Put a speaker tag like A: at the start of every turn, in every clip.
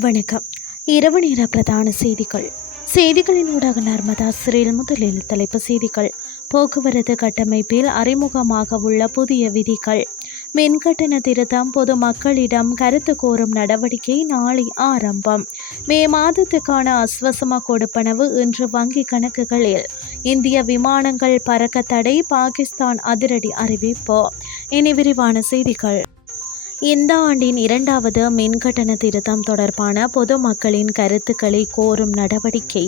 A: வணக்கம். இரவு நேர பிரதான செய்திகள். செய்திகளின் ஊடாக நர்மதா சிறையில் முதலில் தலைப்பு செய்திகள். போக்குவரத்து கட்டமைப்பில் அறிமுகமாக உள்ள புதிய விதிகள். மின்கட்டண திருத்தம் பொதுமக்களிடம் கருத்து கோரும் நடவடிக்கை நாளை ஆரம்பம். மே மாதத்துக்கான அஸ்வசம கொடுப்பனவு இன்று வங்கி கணக்குகளில். இந்திய விமானங்கள் பறக்க தடை பாகிஸ்தான் அதிரடி அறிவிப்பு. இனி விரிவான செய்திகள். இந்த ஆண்டின் இரண்டாவது மின்கட்டண திருத்தம் தொடர்பான பொதுமக்களின் கருத்துக்களை கோரும் நடவடிக்கை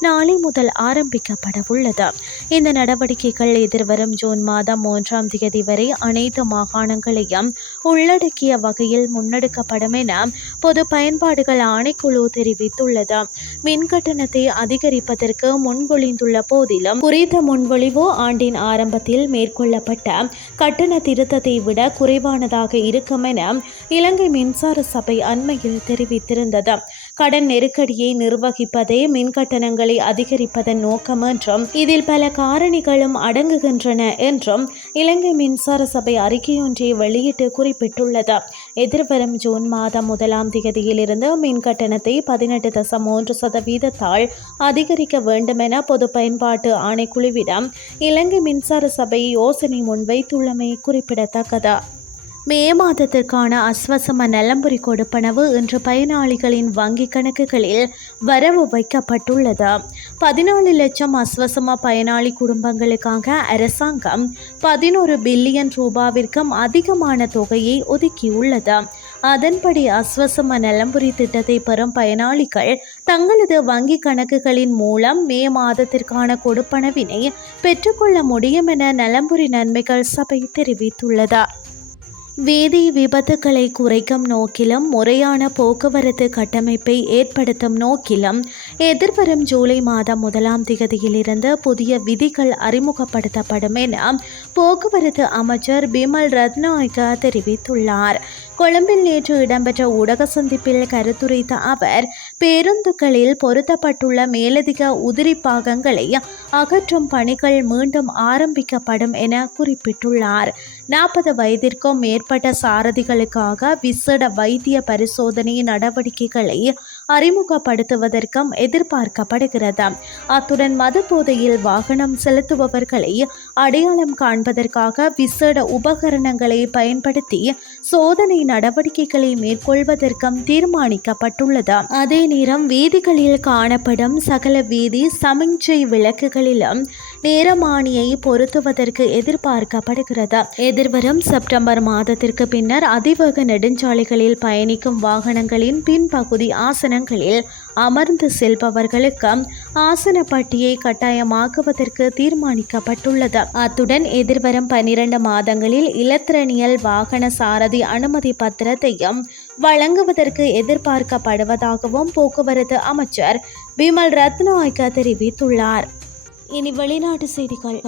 A: நாளை முதல் ஆரம்பிக்கப்பட உள்ளது. இந்த நடவடிக்கைகள் எதிர்வரும் ஜூன் மாதம் மூன்றாம் தேதி வரை அனைத்து மாகாணங்களையும் உள்ளடக்கிய வகையில் முன்னெடுக்கப்படும் என பொது பயன்பாடுகள் ஆணைக்குழு தெரிவித்துள்ளது. மின்கட்டணத்தை அதிகரிப்பதற்கு முன்மொழிந்துள்ள போதிலும் குறித்த முன்மொழிவு ஆண்டின் ஆரம்பத்தில் மேற்கொள்ளப்பட்ட கட்டண திருத்தத்தை விட குறைவானதாக இருக்கும் என இலங்கை மின்சார சபை அண்மையில் தெரிவித்திருந்தது. கடன் நெருக்கடியை நிர்வகிப்பதே மின் கட்டணங்களை அதிகரிப்பதன் நோக்கம் என்றும் இதில் பல காரணிகளும் அடங்குகின்றன என்றும் இலங்கை மின்சார சபை அறிக்கையொன்றை வெளியிட்டு குறிப்பிட்டுள்ளது. எதிர்வரும் ஜூன் மாதம் முதலாம் தேதியிலிருந்து மின் கட்டணத்தை பதினெட்டு தசம் மூன்று சதவீதத்தால் அதிகரிக்க வேண்டுமென பொது பயன்பாட்டு ஆணைக்குழுவிடம் இலங்கை மின்சார சபை யோசனை முன்வைத்துள்ளமை குறிப்பிடத்தக்கது. மே மாதத்திற்கான அஸ்வசம நலம்புரி கொடுப்பனவு இன்று பயனாளிகளின் வங்கி கணக்குகளில் வரவு வைக்கப்பட்டுள்ளது. பதினாலு லட்சம் அஸ்வசம பயனாளி குடும்பங்களுக்காக அரசாங்கம் பதினோரு பில்லியன் ரூபாவிற்கும் அதிகமான தொகையை ஒதுக்கியுள்ளது. அதன்படி அஸ்வசம நலம்புரி திட்டத்தை பெறும் பயனாளிகள் தங்களது வங்கி கணக்குகளின் மூலம் மே மாதத்திற்கான கொடுப்பனவினை பெற்றுக்கொள்ள முடியும் என நலம்புரி நன்மைகள் சபை தெரிவித்துள்ளது. வீதி விபத்துக்களை குறைக்கும் நோக்கிலும் முறையான போக்குவரத்து கட்டமைப்பை ஏற்படுத்தும் நோக்கிலும் எதிர்வரும் ஜூலை மாதம் முதலாம் திகதியிலிருந்து புதிய விதிகள் அறிமுகப்படுத்தப்படும் என போக்குவரத்து அமைச்சர் பிமல் ரத்நாயக்க தெரிவித்துள்ளார். கொழும்பில் நேற்று இடம்பெற்ற ஊடக சந்திப்பில் கருத்துரைத்த அவர் பேருந்துகளில் பொருத்தப்பட்டுள்ள மேலதிக உதிரி பாகங்களை அகற்றும் பணிகள் மீண்டும் ஆரம்பிக்கப்படும் என குறிப்பிட்டுள்ளார். நாற்பது வயதிற்கும் மேற்பட்ட சாரதிகளுக்காக விசேட வைத்திய பரிசோதனை நடவடிக்கைகளை அறிமுகப்படுத்துவதற்கும் எதிர்பார்க்கப்படுகிறது. அத்துடன் மது போதையில் வாகனம் செலுத்துபவர்களை அடையாளம் காண்பதற்காக விசேட உபகரணங்களை பயன்படுத்தி சோதனை நடவடிக்கைகளை மேற்கொள்வதற்கும் தீர்மானிக்கப்பட்டுள்ளது. அதே நேரம் வீதிகளில் காணப்படும் சகல வீதி சமிஞ்சை விளக்குகளிலும் நேரமானியை பொருத்துவதற்கு எதிர்பார்க்கப்படுகிறது? எதிர்வரும் செப்டம்பர் மாதத்திற்கு பின்னர் அதிவேக நெடுஞ்சாலைகளில் பயணிக்கும் வாகனங்களின் பின்பகுதி ஆசனங்களில் அமர்ந்து செல்பவர்களுக்கு ஆசன பட்டியை கட்டாயமாக்குவதற்கு தீர்மானிக்கப்பட்டுள்ளது. அத்துடன் எதிர்வரும் பனிரெண்டு மாதங்களில் இலத்திரனியல் வாகன சாரதி அனுமதி பத்திரத்தையும் வழங்குவதற்கு எதிர்பார்க்கப்படுவதாகவும் போக்குவரத்து அமைச்சர் பிமல் ரத்நாயக்க தெரிவித்துள்ளார். இனி வெளிநாட்டு செய்திகள்.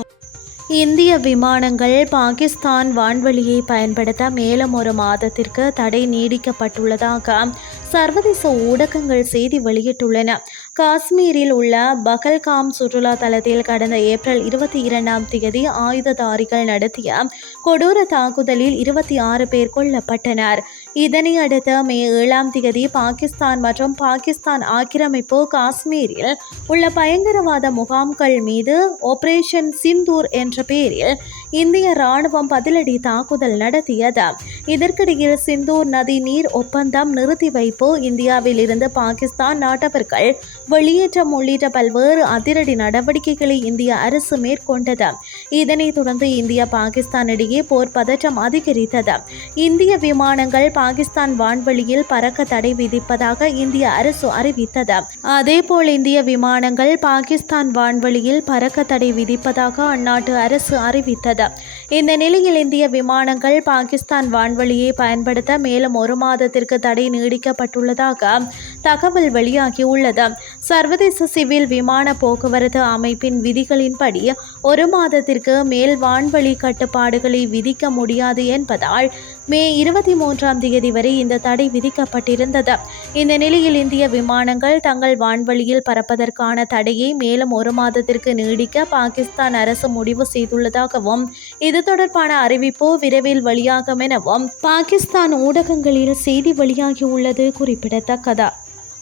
A: இந்திய விமானங்கள் பாகிஸ்தான் வான்வெளியை பயன்படுத்த மேலும் ஒரு மாதத்திற்கு தடை நீடிக்கப்பட்டுள்ளதாக சர்வதேச ஊடகங்கள் செய்தி வெளியிட்டுள்ளன. காஷ்மீரில் உள்ள பகல்காம் சுற்றுலா தலத்தில் கடந்த ஏப்ரல் இருபத்தி இரண்டாம் தேதி ஆயுததாரிகள் நடத்திய கொடூர தாக்குதலில் இருபத்தி ஆறு பேர் கொல்லப்பட்டனர். இதனை அடுத்து மே ஏழாம் தேதி பாகிஸ்தான் மற்றும் பாகிஸ்தான் ஆக்கிரமிப்பு காஷ்மீரில் உள்ள பயங்கரவாத முகாம்கள் மீது ஆபரேஷன் சிந்தூர் என்ற பெயரில் இந்திய ராணுவம் பதிலடி தாக்குதல் நடத்தியது. இதற்கிடையில் சிந்தூர் நதி நீர் ஒப்பந்தம் நிறுத்தி வைப்பு. இந்தியாவில் இருந்து பாகிஸ்தான் நாட்டவர்கள் வெளியேற்றம் உள்ளிட்ட பல்வேறு அதிரடி நடவடிக்கைகளை இந்திய அரசு மேற்கொண்டது. இதனைத் தொடர்ந்து இந்தியா பாகிஸ்தான் இடையே போர் பதற்றம் அதிகரித்தது. இந்திய விமானங்கள் பாகிஸ்தான் வான்வெளியில் பறக்க தடை விதிப்பதாக இந்திய அரசு அறிவித்தது. அதேபோல் இந்திய விமானங்கள் பாகிஸ்தான் வான்வெளியில் பறக்க தடை விதிப்பதாக அந்நாட்டு அரசு அறிவித்தது. இந்த நிலையில் இந்திய விமானங்கள் பாகிஸ்தான் வான்வழியை பயன்படுத்த மேலும் ஒரு மாதத்திற்கு தடை நீடிக்கப்பட்டுள்ளதாக தகவல் வெளியாகியுள்ளது. சர்வதேச சிவில் விமான போக்குவரத்து அமைப்பின் விதிகளின்படி ஒரு மாதத்திற்கு மேல் வான்வழி கட்டுப்பாடுகளை விதிக்க முடியாது என்பதால் மே இருபத்தி மூன்றாம் தேதி வரை இந்த தடை விதிக்கப்பட்டிருந்தது. இந்த நிலையில் இந்திய விமானங்கள் தங்கள் வான்வழியில் பறப்பதற்கான தடையை மேலும் ஒரு மாதத்திற்கு நீடிக்க பாகிஸ்தான் அரசு முடிவு செய்துள்ளதாகவும் இது தொடர்பான அறிவிப்பு விரைவில் வெளியாகும் எனவும் பாகிஸ்தான் ஊடகங்களில் செய்தி வெளியாகியுள்ளது குறிப்பிடத்தக்கதா.